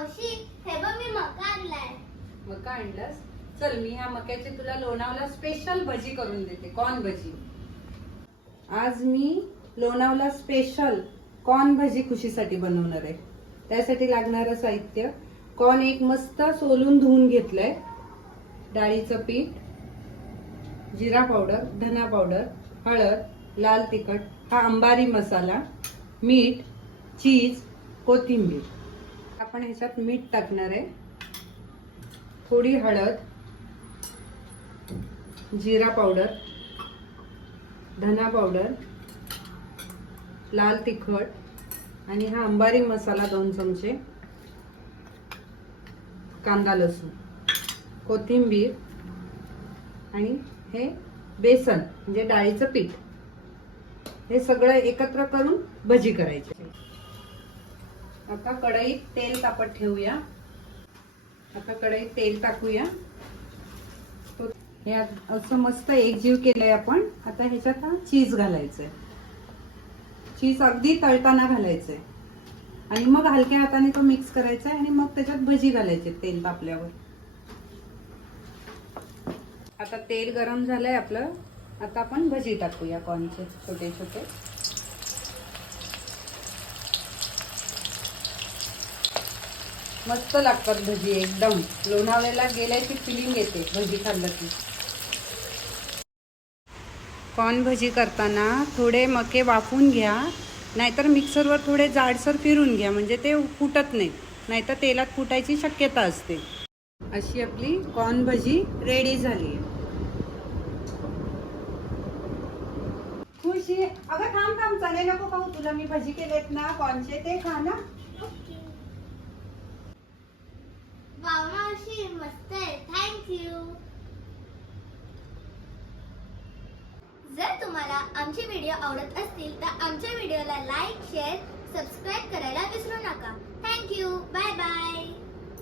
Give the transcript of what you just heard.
मावशी हे बघ मी मका आणलाय. मका आणलास? चल मी ह्या मक्याची तुला लोणावळा स्पेशल भजी करून देते, कॉर्न भजी. आज मी लोणावळा स्पेशल कॉर्न भजी खुशीसाठी बनवणार आहे. त्यासाठी लागणारं साहित्य: कॉर्न एक मस्त सोलून धुवून घेतलंय, डाळीचं पीठ, जिरा पावडर, धना पावडर, हळद, लाल तिखट, हा अंबारी मसाला, मीठ, चीज, कोथिंबीर. आपण ह्याच्यात मीठ टाकणार आहे, थोडी हळद, जिरा पावडर, धना पावडर, लाल तिखट आणि हा अंबारी मसाला 2 चमचे, कांदा लसूण, कोथिंबीर आणि हे बेसन म्हणजे डाळीचं पीठ. हे सगळं एकत्र करून भजी करायची. आता कढईत तेल तापत ठेवूया. आता कढईत तेल टाकूया. हे असं मस्त एकजीव केलंय आपण. आता ह्याच्यात हा चीज घालायचंय. चीज अगदी तळताना घालायचंय आणि मग हलक्या हाताने तो मिक्स करायचा आणि मग त्याच्यात भजी घालायचे तेल तापल्यावर. आता तेल गरम झालंय आपलं. आता आपण भजी टाकूया कॉर्नचे छोटे छोटे. मस्त लागतात भजी एकदम. लोणावळ्याला गेल्याची फिलिंग येते भजी खाल्लं की. कॉर्न भजी करताना थोडे मके वाफून घ्या, नाहीतर मिक्सरवर थोडे जाडसर फिरून घ्या, म्हणजे ते फुटत नाही, नाहीतर तेलात फुटायची शक्यता असते. अशी आपली कॉर्न भजी रेडी झाली. खुशी, अगं थांब थांब, चणे नको खाऊ, तुला मी भजी केलेत ना कॉर्नचे, ते खा ना. वाव मावशी मस्त आहे, थँक्यू. जर तुम्हाला आमचे व्हिडिओ आवडत असतील तर आमच्या व्हिडिओला लाईक, शेअर, सबस्क्राईब करायला विसरू नका. थँक्यू. Bye bye.